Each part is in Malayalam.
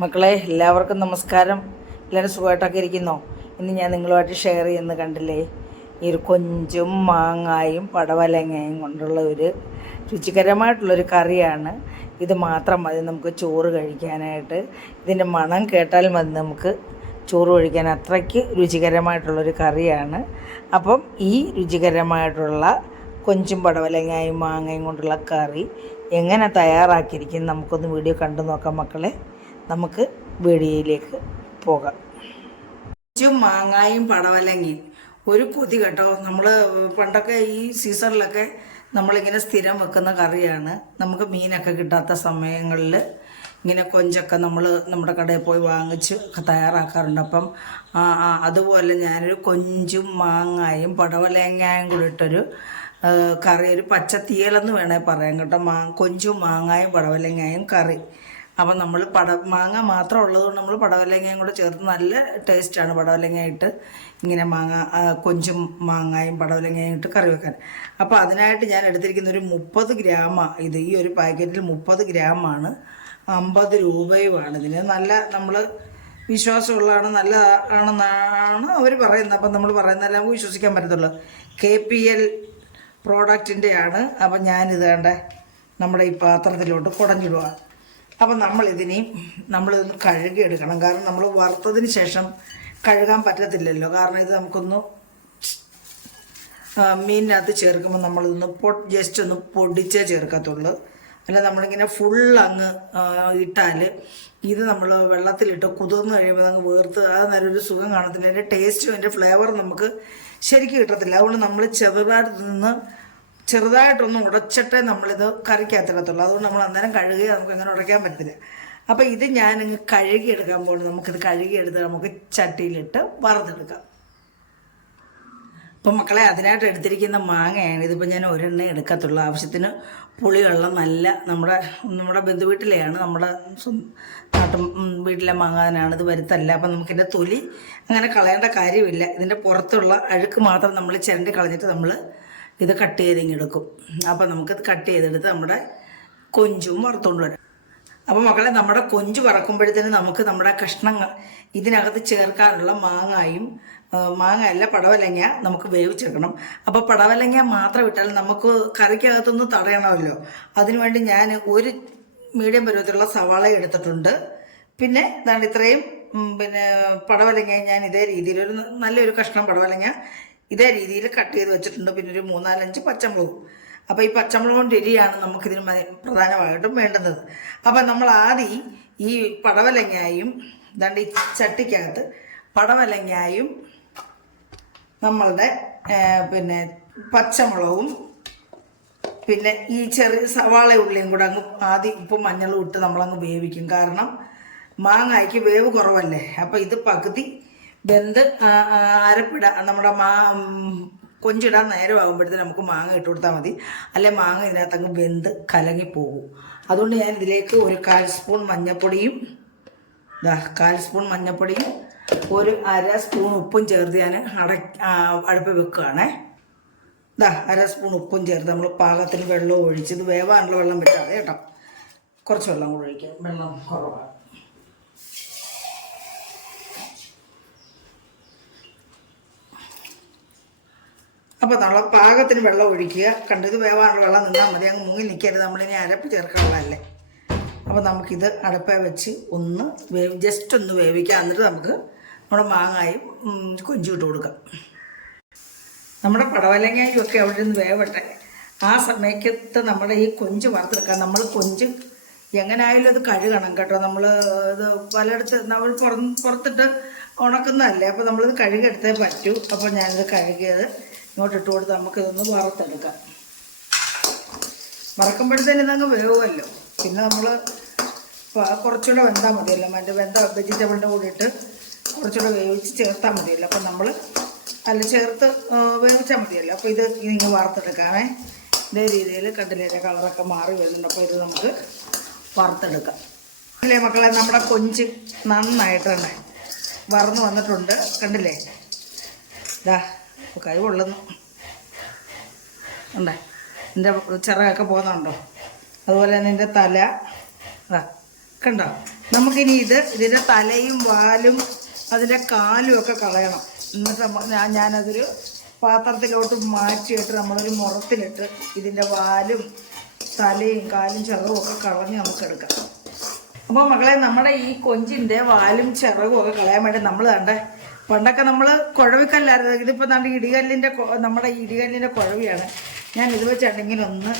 മക്കളെ എല്ലാവർക്കും നമസ്കാരം. എല്ലാവരും സുഖമായിട്ടൊക്കെ ഇരിക്കുന്നോ? ഇന്ന് ഞാൻ നിങ്ങളുമായിട്ട് ഷെയർ ചെയ്യുന്ന കണ്ടില്ലേ, ഈ ഒരു കൊഞ്ചും മാങ്ങായും പടവലങ്ങയും കൊണ്ടുള്ള ഒരു രുചികരമായിട്ടുള്ളൊരു കറിയാണ്. ഇത് മാത്രം മതി നമുക്ക് ചോറ് കഴിക്കാനായിട്ട്. ഇതിൻ്റെ മണം കേട്ടാൽ മതി നമുക്ക് ചോറ് കഴിക്കാൻ. അത്രയ്ക്ക് രുചികരമായിട്ടുള്ളൊരു കറിയാണ്. അപ്പം ഈ രുചികരമായിട്ടുള്ള കൊഞ്ചും പടവലങ്ങയും മാങ്ങയും കൊണ്ടുള്ള കറി എങ്ങനെ തയ്യാറാക്കിയിരിക്കും നമുക്കൊന്ന് വീഡിയോ കണ്ടു നോക്കാം മക്കളെ. നമുക്ക് വീഡിയോയിലേക്ക് പോകാം. കൊഞ്ചും മാങ്ങായും പടവലങ്ങയും ഒരു കൊതി കേട്ടോ. നമ്മൾ പണ്ടൊക്കെ ഈ സീസണിലൊക്കെ നമ്മളിങ്ങനെ സ്ഥിരം വെക്കുന്ന കറിയാണ്. നമുക്ക് മീനൊക്കെ കിട്ടാത്ത സമയങ്ങളിൽ ഇങ്ങനെ കൊഞ്ചൊക്കെ നമ്മൾ നമ്മുടെ കടയിൽ പോയി വാങ്ങിച്ച് ഒക്കെ തയ്യാറാക്കാറുണ്ട്. അപ്പം അതുപോലെ ഞാനൊരു കൊഞ്ചും മാങ്ങായും പടവലങ്ങായും കൂടി ഇട്ടൊരു കറി, ഒരു പച്ച തീയലെന്ന് വേണേൽ പറയാം കേട്ടോ. കൊഞ്ചും മാങ്ങായും പടവലങ്ങായും കറി. അപ്പം നമ്മൾ മാങ്ങ മാത്രം ഉള്ളതുകൊണ്ട് നമ്മൾ പടവലങ്ങയും കൂടെ ചേർത്ത് നല്ല ടേസ്റ്റാണ് പടവലങ്ങയിട്ട് ഇങ്ങനെ കൊഞ്ചും മാങ്ങായും പടവലങ്ങയും ഇട്ട് കറി വെക്കാൻ. അപ്പോൾ അതിനായിട്ട് ഞാൻ എടുത്തിരിക്കുന്ന ഒരു 30 ഗ്രാമാണ്. ഈ ഒരു പാക്കറ്റിൽ 30 ഗ്രാമാണ്. 50 രൂപയുമാണ് ഇതിന്. നല്ല നമ്മൾ വിശ്വാസമുള്ളതാണ്, നല്ലതാണെന്നാണ് അവർ പറയുന്നത്. അപ്പം നമ്മൾ പറയുന്നതെല്ലാം നമുക്ക് വിശ്വസിക്കാൻ പറ്റത്തുള്ളൂ. KPL പ്രോഡക്റ്റിൻ്റെയാണ്. അപ്പം ഞാനിത് കണ്ട നമ്മുടെ ഈ പാത്രത്തിലോട്ട് കുടഞ്ഞിടുക. അപ്പം നമ്മളിതൊന്ന് കഴുകിയെടുക്കണം. കാരണം നമ്മൾ വറുത്തതിന് ശേഷം കഴുകാൻ പറ്റത്തില്ലല്ലോ. കാരണം ഇത് നമുക്കൊന്ന് മീനിനകത്ത് ചേർക്കുമ്പോൾ നമ്മളിതൊന്ന് ജസ്റ്റ് ഒന്ന് പൊടിച്ചേ ചേർക്കത്തുള്ളൂ. അല്ല നമ്മളിങ്ങനെ അങ്ങ് ഇട്ടാൽ ഇത് നമ്മൾ വെള്ളത്തിലിട്ട് കുതിർന്ന് കഴിയുമ്പോൾ അങ്ങ് വേർത്ത് അത് നല്ലൊരു സുഖം കാണത്തില്ല. അതിൻ്റെ ടേസ്റ്റും അതിൻ്റെ ഫ്ലേവറും നമുക്ക് ശരിക്കും കിട്ടത്തില്ല. അതുകൊണ്ട് നമ്മൾ ചെറുതായിട്ടൊന്ന് ഉടച്ചിട്ടേ നമ്മളിത് കറിക്കകത്തിടത്തുള്ളൂ. അതുകൊണ്ട് നമ്മൾ അന്നേരം കഴുകി നമുക്ക് അങ്ങനെ ഉടയ്ക്കാൻ പറ്റത്തില്ല. അപ്പോൾ ഇത് ഞാനിങ്ങ് കഴുകിയെടുക്കാൻ പോകുന്നത്. നമുക്കിത് കഴുകിയെടുത്ത് നമുക്ക് ചട്ടിയിലിട്ട് വറുത്തെടുക്കാം. അപ്പം മക്കളെ, അതിനായിട്ട് എടുത്തിരിക്കുന്ന മാങ്ങയാണ്. ഇതിപ്പോൾ ഞാൻ ഒരെണ്ണേ എടുക്കത്തുള്ളൂ. ആവശ്യത്തിന് പുളിയുള്ള നല്ല നമ്മുടെ ബന്ധുവീട്ടിലെയാണ്, നമ്മുടെ വീട്ടിലെ മാങ്ങാനാണ്. ഇത് വരുത്തല്ല. അപ്പം നമുക്കിതിൻ്റെ തൊലി അങ്ങനെ കളയേണ്ട കാര്യമില്ല. ഇതിൻ്റെ പുറത്തുള്ള അഴുക്ക് മാത്രം നമ്മൾ ചിരണ്ടി കളഞ്ഞിട്ട് നമ്മൾ ഇത് കട്ട് ചെയ്തിങ്ങെടുക്കും. അപ്പം നമുക്കിത് കട്ട് ചെയ്തെടുത്ത് നമ്മുടെ കൊഞ്ചും വറുത്തുകൊണ്ട് വരാം. അപ്പോൾ മക്കളെ, നമ്മുടെ കൊഞ്ച് വറക്കുമ്പോഴത്തേന് നമുക്ക് നമ്മുടെ കഷ്ണങ്ങൾ ഇതിനകത്ത് ചേർക്കാനുള്ള മാങ്ങയല്ല പടവലങ്ങ നമുക്ക് വേവിച്ചെടുക്കണം. അപ്പോൾ പടവലങ്ങ മാത്രം ഇട്ടാൽ നമുക്ക് കറിക്കകത്തൊന്ന് തടയണമല്ലോ. അതിനുവേണ്ടി ഞാൻ ഒരു മീഡിയം പരുവത്തിലുള്ള സവാള എടുത്തിട്ടുണ്ട്. പിന്നെ ഇത്രയും പടവലങ്ങ ഞാൻ ഇതേ രീതിയിൽ നല്ലൊരു കഷ്ണം പടവലങ്ങ ഇതേ രീതിയിൽ കട്ട് ചെയ്ത് വെച്ചിട്ടുണ്ട്. പിന്നെ ഒരു 3-4-5 പച്ചമുളകും. അപ്പോൾ ഈ പച്ചമുളകും എരിയാണ് നമുക്കിതിന് പ്രധാനമായിട്ടും വേണ്ടുന്നത്. അപ്പം നമ്മൾ ആദ്യം ഈ പടവലങ്ങായും ഈ ചട്ടിക്കകത്ത് പടവലങ്ങായും നമ്മളുടെ പച്ചമുളകും പിന്നെ ഈ ചെറിയ സവാള ഉള്ളിയും കൂടെ അങ്ങ് ആദ്യം ഉപ്പും മഞ്ഞളും ഇട്ട് നമ്മളങ്ങ് വേവിക്കും. കാരണം മാങ്ങായ്ക്ക് വേവ് കുറവല്ലേ. അപ്പോൾ ഇത് പകുതി വെന്ത് നമ്മുടെ കൊഞ്ചിടാൻ നേരമാകുമ്പോഴത്തേന് നമുക്ക് മാങ്ങ ഇട്ട് കൊടുത്താൽ മതി. അല്ലെ മാങ്ങ ഇതിനകത്ത് അങ്ങ് വെന്ത് കലങ്ങിപ്പോകും. അതുകൊണ്ട് ഞാൻ ഇതിലേക്ക് ഒരു 1/4 സ്പൂൺ മഞ്ഞൾപ്പൊടിയും 1/4 സ്പൂൺ മഞ്ഞൾപ്പൊടിയും ഒരു 1/2 സ്പൂൺ ഉപ്പും ചേർത്ത് ഞാൻ അടുപ്പ് വെക്കുകയാണേ. 1/2 സ്പൂൺ ഉപ്പും ചേർത്ത് നമ്മൾ പാകത്തിന് വെള്ളം ഒഴിച്ച്, ഇത് വേവാനുള്ള വെള്ളം വെച്ചാൽ കേട്ടോ. കുറച്ച് വെള്ളം കൂടെ ഒഴിക്കാം, വെള്ളം കുറവാണ്. അപ്പോൾ നമ്മൾ പാകത്തിന് വെള്ളം ഒഴിക്കുക. കണ്ടത് വേവാനുള്ള വെള്ളം നിന്നാൽ മതി, അങ്ങ് മുങ്ങി നിൽക്കരുത്. നമ്മളിനി അരപ്പ് ചേർക്കാനുള്ളതല്ലേ. അപ്പോൾ നമുക്കിത് അടുപ്പേ വെച്ച് ജസ്റ്റ് ഒന്ന് വേവിക്കാം. എന്നിട്ട് നമുക്ക് നമ്മുടെ മാങ്ങായും കൊഞ്ചും ഇട്ട് കൊടുക്കാം. നമ്മുടെ പടവലങ്ങയും ഒക്കെ അവിടെ നിന്ന് വേവട്ടെ. ആ സമയത്ത് നമ്മുടെ ഈ കൊഞ്ച് വറുത്തെടുക്കാം. നമ്മൾ കൊഞ്ച് എങ്ങനെയായാലും അത് കഴുകണം കേട്ടോ. നമ്മൾ ഇത് പലയിടത്ത് നമ്മൾ പുറത്തിട്ട് ഉണക്കുന്നതല്ലേ. അപ്പോൾ നമ്മളിത് കഴുകിയെടുത്തേ പറ്റൂ. അപ്പോൾ ഞാനിത് കഴുകിയത് ഇങ്ങോട്ട് ഇട്ട് കൊടുത്ത് നമുക്കിതൊന്ന് വറുത്തെടുക്കാം. വറക്കുമ്പോഴത്തേന് ഇതങ്ങ് വേവുമല്ലോ. പിന്നെ നമ്മൾ കുറച്ചുകൂടെ വെന്താൽ മതിയല്ലോ. വെജിറ്റബിളിൻ്റെ കൂടെ ഇട്ട് കുറച്ചുകൂടെ വേവിച്ച് ചേർത്താൽ മതിയല്ലോ. അപ്പം നമ്മൾ ചേർത്ത് വേവിച്ചാൽ മതിയല്ലോ. അപ്പോൾ ഇത് ഇങ്ങനെ വറുത്തെടുക്കാമേ. ഇതേ രീതിയിൽ കണ്ടില്ലേ, കളറൊക്കെ മാറി വരുന്നുണ്ട്. അപ്പോൾ ഇത് നമുക്ക് വറുത്തെടുക്കാം. അല്ലേ മക്കളെ, നമ്മുടെ കൊഞ്ച് നന്നായിട്ട് തന്നെ വറന്ന് വന്നിട്ടുണ്ട്. കണ്ടില്ലേ, കൈ കൊള്ളുന്നു ഉണ്ടേ. ചിറകൊക്കെ പോകുന്നുണ്ടോ? അതുപോലെ തന്നെ എൻ്റെ തല കണ്ടോ, നമുക്കിനി ഇതിൻ്റെ തലയും വാലും അതിൻ്റെ കാലും ഒക്കെ കളയണം. എന്നിട്ട് ഞാനതൊരു പാത്രത്തിലോട്ട് മാറ്റിയിട്ട് നമ്മളൊരു മുറത്തിലിട്ട് ഇതിൻ്റെ വാലും തലയും കാലും ചിറകും ഒക്കെ കളഞ്ഞ് നമുക്കെടുക്കാം. അപ്പോൾ മക്കളെ, നമ്മുടെ ഈ കൊഞ്ചിൻ്റെ വാലും ചിറകും ഒക്കെ കളയാൻ വേണ്ടി നമ്മൾ കണ്ടേ, പണ്ടൊക്കെ നമ്മൾ കുഴവിക്കല്ലായിരുന്നു. ഇതിപ്പോൾ നമ്മുടെ നമ്മുടെ ഇടികല്ലിൻ്റെ കുഴവിയാണ്. ഞാൻ ഇത് വെച്ചാണ് ഇങ്ങനെ ഒന്ന്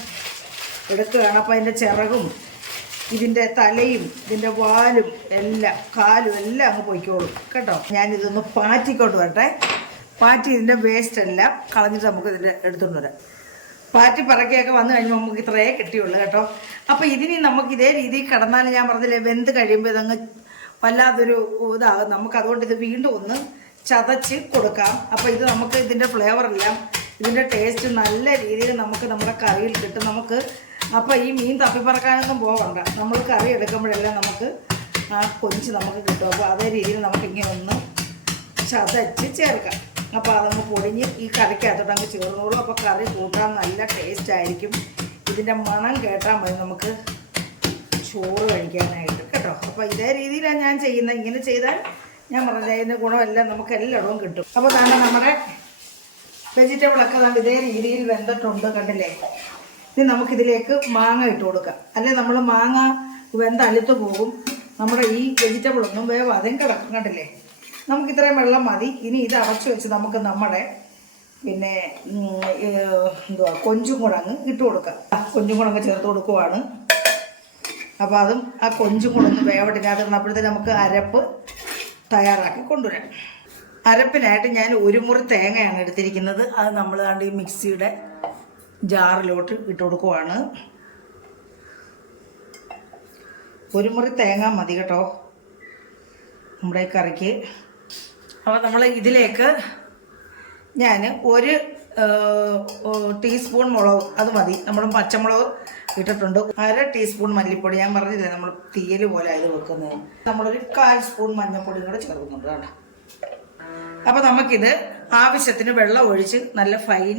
എടുക്കുകയാണ്. അപ്പോൾ അതിൻ്റെ ചിറകും ഇതിൻ്റെ തലയും ഇതിൻ്റെ വാലും എല്ലാം കാലും എല്ലാം അങ്ങ് പൊയ്ക്കോളും കേട്ടോ. ഞാനിതൊന്ന് പാറ്റിക്കൊണ്ട് വരട്ടെ. പാറ്റി ഇതിൻ്റെ വേസ്റ്റ് എല്ലാം കളഞ്ഞിട്ട് നമുക്ക് ഇതിൻ്റെ എടുത്തുകൊണ്ട് വരാം. പാറ്റി പറക്കിയൊക്കെ വന്നു കഴിയുമ്പോൾ നമുക്ക് ഇത്രയേ കിട്ടിയുള്ളൂ കേട്ടോ. അപ്പോൾ ഇതിനി നമുക്ക് ഇതേ രീതിയിൽ കിടന്നാലും ഞാൻ പറഞ്ഞില്ലേ, വെന്ത് കഴിയുമ്പോൾ ഇതങ്ങ് വല്ലാതൊരു ഇതാകും നമുക്ക്. അതുകൊണ്ട് ഇത് വീണ്ടും ഒന്ന് ചതച്ച് കൊടുക്കാം. അപ്പോൾ ഇത് നമുക്ക് ഇതിൻ്റെ ഫ്ലേവറെല്ലാം ഇതിൻ്റെ ടേസ്റ്റ് നല്ല രീതിയിൽ നമുക്ക് നമ്മുടെ കറിയിൽ കിട്ടും നമുക്ക്. അപ്പോൾ ഈ മീൻ തപ്പിപ്പറക്കാനൊന്നും പോകണ്ട, നമ്മൾ കറി എടുക്കുമ്പോഴെല്ലാം നമുക്ക് ആ കൊഞ്ച് നമുക്ക് കിട്ടും. അപ്പോൾ അതേ രീതിയിൽ നമുക്കിങ്ങനെ ഒന്ന് ചതച്ച് ചേർക്കാം. അപ്പോൾ അതങ്ങ് പൊടിഞ്ഞ് ഈ കറിക്കകത്തോട്ട് അങ്ങ് ചേർന്നോളും. അപ്പോൾ കറി കൂട്ടാൻ നല്ല ടേസ്റ്റ് ആയിരിക്കും. ഇതിൻ്റെ മണം കേട്ടാൽ മതി നമുക്ക് ചോറ് കഴിക്കാനായിട്ട് കേട്ടോ. അപ്പോൾ ഇതേ രീതിയിലാണ് ഞാൻ ചെയ്യുന്നത്. ഇങ്ങനെ ചെയ്താൽ ഞാൻ പറഞ്ഞ അതിൻ്റെ ഗുണമെല്ലാം നമുക്ക് എല്ലായിടവും കിട്ടും. അപ്പോൾ കാരണം നമ്മുടെ വെജിറ്റബിളൊക്കെ നമ്മൾ ഇതേ രീതിയിൽ വെന്തിട്ടുണ്ട് കണ്ടില്ലേ. ഇനി നമുക്കിതിലേക്ക് മാങ്ങ ഇട്ട് കൊടുക്കാം. അല്ലെ നമ്മൾ മാങ്ങ വെന്തളുത്ത് പോകും. നമ്മുടെ ഈ വെജിറ്റബിളൊന്നും വേവാതെയും കിടക്കും കണ്ടില്ലേ. നമുക്കിത്രയും വെള്ളം മതി. ഇനി ഇത് അടച്ചു വെച്ച് നമുക്ക് നമ്മുടെ പിന്നെ കൊഞ്ചും കൂടെ അങ്ങ് ഇട്ട് കൊടുക്കാം. കൊഞ്ചും കൂടെ അങ്ങ് ചേർത്ത് കൊടുക്കുവാണ്. അപ്പോൾ അതും ആ കൊഞ്ചും കൂടെ ഒന്ന് വേവട്ടിനകത്ത് ഇടുന്നപ്പോഴത്തേക്ക് നമുക്ക് അരപ്പ് തയ്യാറാക്കി കൊണ്ടുവരാം. അരപ്പിനായിട്ട് ഞാൻ ഒരു മുറി തേങ്ങയാണ് എടുത്തിരിക്കുന്നത്. അത് നമ്മൾ കണ്ട് ഈ മിക്സിയുടെ ജാറിലോട്ട് ഇട്ട് കൊടുക്കുവാണ്. ഒരു മുറി തേങ്ങ മതി കേട്ടോ നമ്മുടെ ഈ കറിക്ക്. അപ്പോൾ നമ്മൾ ഇതിലേക്ക് ഞാൻ ഒരു ടീസ്പൂൺ മുളക്, അത് മതി, നമ്മൾ പച്ചമുളക് ഇട്ടിട്ടുണ്ട്. 1/2 ടീസ്പൂൺ മല്ലിപ്പൊടി, ഞാൻ പറഞ്ഞില്ലേ നമ്മൾ തീയൽ പോലെ ആയത് വെക്കുന്നത്. നമ്മളൊരു 1/4 സ്പൂൺ മഞ്ഞൾപ്പൊടി കൂടെ ചേർക്കുന്നുണ്ട് കേട്ടോ. അപ്പോൾ നമുക്കിത് ആവശ്യത്തിന് വെള്ളം ഒഴിച്ച് നല്ല ഫൈൻ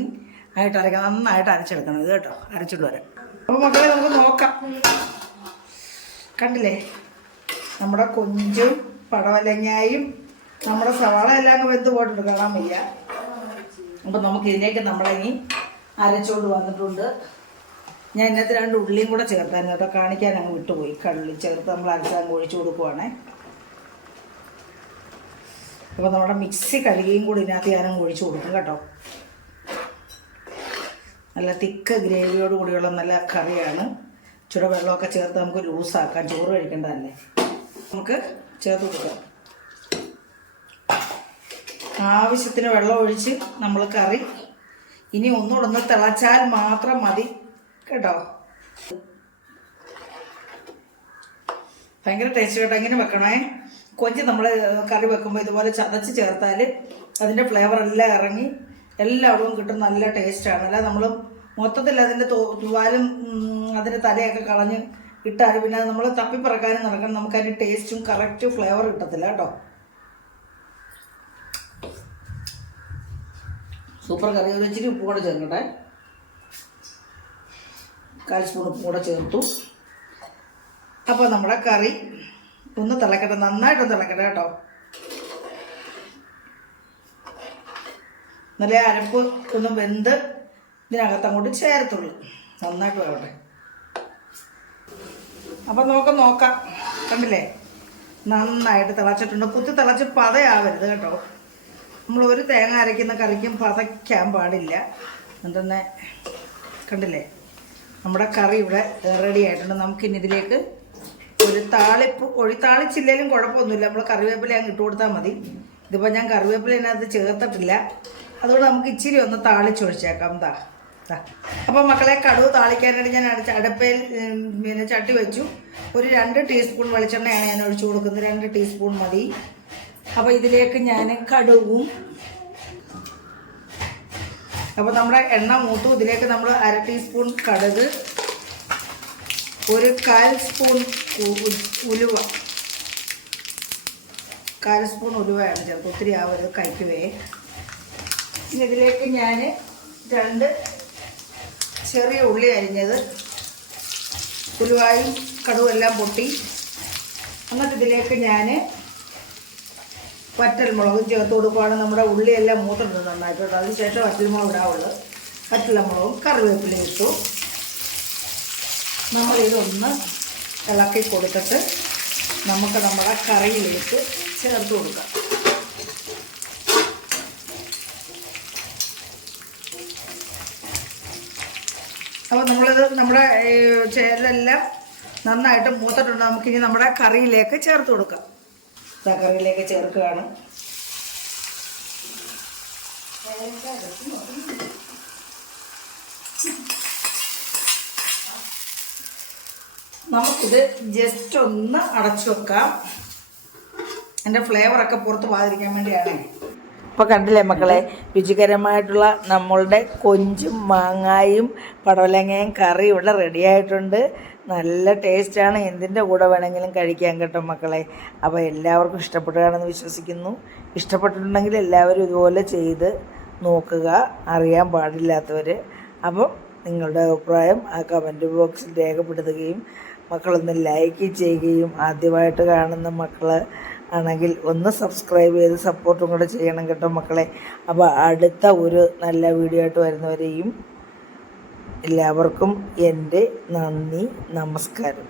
ആയിട്ട് അരയ്ക്കണം. നന്നായിട്ട് അരച്ചെടുക്കണം ഇത് കേട്ടോ. അരച്ചിട്ട് വരാം. അപ്പോൾ മക്കളെ നമുക്ക് നോക്കാം. കണ്ടില്ലേ, നമ്മുടെ കൊഞ്ചും പടവലങ്ങായും നമ്മുടെ സവാള എല്ലാം അങ്ങ് വെന്ത് പോയിട്ടുണ്ട്, കാണാൻ വയ്യ. അപ്പോൾ നമുക്ക് ഇതിലേക്ക് നമ്മളിനി അരച്ചുകൊണ്ട് വന്നിട്ടുണ്ട്. ഞാൻ ഇതിനകത്ത് 2 ഉള്ളിയും കൂടെ ചേർക്കാൻ കേട്ടോ, കാണിക്കാൻ അങ്ങ് വിട്ടുപോയി. കള്ളി ചേർത്ത് നമ്മൾ അരച്ചങ്ങ് ഒഴിച്ചു കൊടുക്കുവാണേ. അപ്പോൾ നമ്മുടെ മിക്സി കഴുകിയും കൂടി ഇതിനകത്ത് ഞാനങ്ങ് ഒഴിച്ചു കൊടുക്കും കേട്ടോ. നല്ല തിക്ക് ഗ്രേവിയോട് കൂടിയുള്ള നല്ല കറിയാണ്. ചുട വെള്ളമൊക്കെ ചേർത്ത് നമുക്ക് ലൂസാക്കാം, ചോറ് കഴിക്കേണ്ടതല്ലേ. നമുക്ക് ചേർത്ത് കൊടുക്കാം. ആവശ്യത്തിന് വെള്ളം ഒഴിച്ച് നമ്മൾ കറി ഇനി ഒന്നുകൂടെ ഒന്ന് തിളച്ചാൽ മാത്രം മതി കേട്ടോ. ഭയങ്കര ടേസ്റ്റ് കേട്ടോ. ഇങ്ങനെ വെക്കണേ. കൊഞ്ച് നമ്മൾ കറി വെക്കുമ്പോൾ ഇതുപോലെ ചതച്ച് ചേർത്താൽ അതിൻ്റെ ഫ്ലേവർ എല്ലാം ഇറങ്ങി എല്ലായിടവും കിട്ടും. നല്ല ടേസ്റ്റാണ്. അല്ല നമ്മൾ മൊത്തത്തിൽ അതിൻ്റെ തുവാലും അതിൻ്റെ തലയൊക്കെ കളഞ്ഞ് ഇട്ടാൽ പിന്നെ നമ്മൾ തപ്പിപ്പറക്കാനും നടക്കണം. നമുക്കതിൻ്റെ ടേസ്റ്റും കറക്റ്റ് ഫ്ലേവർ കിട്ടത്തില്ല കേട്ടോ. സൂപ്പർ കറി. ഒരു ഇച്ചിരി ഉപ്പ് കൂടെ ചേർക്കട്ടെ. 1/4 സ്പൂൺ ഉപ്പ് കൂടെ ചേർത്തു. അപ്പോൾ നമ്മുടെ കറി ഒന്ന് തിളക്കട്ടെ, നന്നായിട്ടൊന്ന് തിളക്കട്ടെ കേട്ടോ. നല്ല അരപ്പ് ഒന്ന് വെന്ത് ഇതിനകത്ത് അങ്ങോട്ട് ചേർത്തുള്ളൂ. നന്നായിട്ട് വേവട്ടെ. അപ്പം നോക്കാം. കണ്ടില്ലേ, നന്നായിട്ട് തിളച്ചിട്ടുണ്ട്. കുത്തി തിളച്ച് പതയാവരുത് കേട്ടോ. നമ്മൾ ഒരു തേങ്ങ അരയ്ക്കുന്ന കറിക്കും പതയ്ക്കാൻ പാടില്ല. എന്തെന്നെ കണ്ടില്ലേ, നമ്മുടെ കറി ഇവിടെ റെഡി ആയിട്ടുണ്ട്. നമുക്കിനി ഇതിലേക്ക് ഒരു താളിച്ചില്ലെങ്കിലും കുഴപ്പമൊന്നുമില്ല. നമ്മൾ കറിവേപ്പില അങ്ങ് ഇട്ട് കൊടുത്താൽ മതി. ഇതിപ്പോൾ ഞാൻ കറിവേപ്പില ഇതിനകത്ത് ചേർത്തിട്ടില്ല. അതുകൊണ്ട് നമുക്ക് ഇച്ചിരി ഒന്ന് താളിച്ചൊഴിച്ചേക്കാം. അപ്പോൾ മക്കളെ, കടുക് താളിക്കാനായിട്ട് ഞാൻ അടുപ്പയിൽ പിന്നെ ചട്ടി വെച്ചു. ഒരു 2 ടീസ്പൂൺ വെളിച്ചെണ്ണയാണ് ഞാൻ ഒഴിച്ചു കൊടുക്കുന്നത്. 2 ടീസ്പൂൺ മതി. അപ്പോൾ ഇതിലേക്ക് ഞാൻ കടുകും, അപ്പോൾ നമ്മുടെ എണ്ണ മൂത്തു. ഇതിലേക്ക് നമ്മൾ 1/2 ടീസ്പൂൺ കടുക്, ഒരു 1/4 സ്പൂൺ ഉലുവ, 1/4 സ്പൂൺ ഉലുവയാണ് ചേർത്ത്. ഒത്തിരി ആവരുത്, കഴിക്കുവേ. ഇനി ഇതിലേക്ക് ഞാൻ 2 ചെറിയ ഉള്ളി അരിഞ്ഞത്, ഉലുവായും കടുവും എല്ലാം പൊട്ടി എന്നിട്ട് ഇതിലേക്ക് ഞാൻ വറ്റൽമുളകും ചേർത്ത് കൊടുക്കുകയാണ്. നമ്മുടെ ഉള്ളിയെല്ലാം മൂത്തിട്ടുണ്ട് നന്നായിട്ട് കേട്ടോ. അതിനുശേഷം വറ്റൽമുളക് ഇടാവുള്ളൂ. വറ്റൽമുളകും കറിവേപ്പിലയും ഇട്ടു. നമ്മളിതൊന്ന് ഇളക്കി കൊടുത്തിട്ട് നമുക്ക് നമ്മുടെ കറിയിലേക്ക് ചേർത്ത് കൊടുക്കാം. അപ്പോൾ നമ്മളിത് നമ്മുടെ ചേരെല്ലാം നന്നായിട്ട് മൂത്തിട്ടുണ്ട്. നമുക്കിനി നമ്മുടെ കറിയിലേക്ക് ചേർത്ത് കൊടുക്കാം. കറിയിലേക്ക് ചേർക്കുകയാണ്. നമുക്കിത് ജസ്റ്റ് ഒന്ന് അടച്ചു വെക്കാം. എൻ്റെ ഫ്ലേവറൊക്കെ പുറത്ത് പോകാതിരിക്കാൻ വേണ്ടിയാണ്. ഇപ്പോൾ കണ്ടില്ലേ മക്കളെ, രുചികരമായിട്ടുള്ള നമ്മളുടെ കൊഞ്ചും മാങ്ങായും പടവലങ്ങയും കറി ഇവിടെ റെഡി ആയിട്ടുണ്ട്. നല്ല ടേസ്റ്റാണ്. എന്തിൻ്റെ കൂടെ വേണമെങ്കിലും കഴിക്കാൻ കേട്ടോ മക്കളെ. അപ്പോൾ എല്ലാവർക്കും ഇഷ്ടപ്പെടുകയാണെന്ന് വിശ്വസിക്കുന്നു. ഇഷ്ടപ്പെട്ടിട്ടുണ്ടെങ്കിൽ എല്ലാവരും ഇതുപോലെ ചെയ്ത് നോക്കുക, അറിയാൻ പാടില്ലാത്തവർ. അപ്പം നിങ്ങളുടെ അഭിപ്രായം ആ കമൻറ്റ് ബോക്സിൽ രേഖപ്പെടുത്തുകയും മക്കളൊന്ന് ലൈക്ക് ചെയ്യുകയും ആദ്യമായിട്ട് കാണുന്ന മക്കൾ ആണെങ്കിൽ ഒന്ന് സബ്സ്ക്രൈബ് ചെയ്ത് സപ്പോർട്ടും കൂടെ ചെയ്യണം കേട്ടോ മക്കളെ. അപ്പോൾ അടുത്ത ഒരു നല്ല വീഡിയോ ആയിട്ട് വരുന്നവരെയും എല്ലാവർക്കും എൻ്റെ നന്ദി, നമസ്കാരം.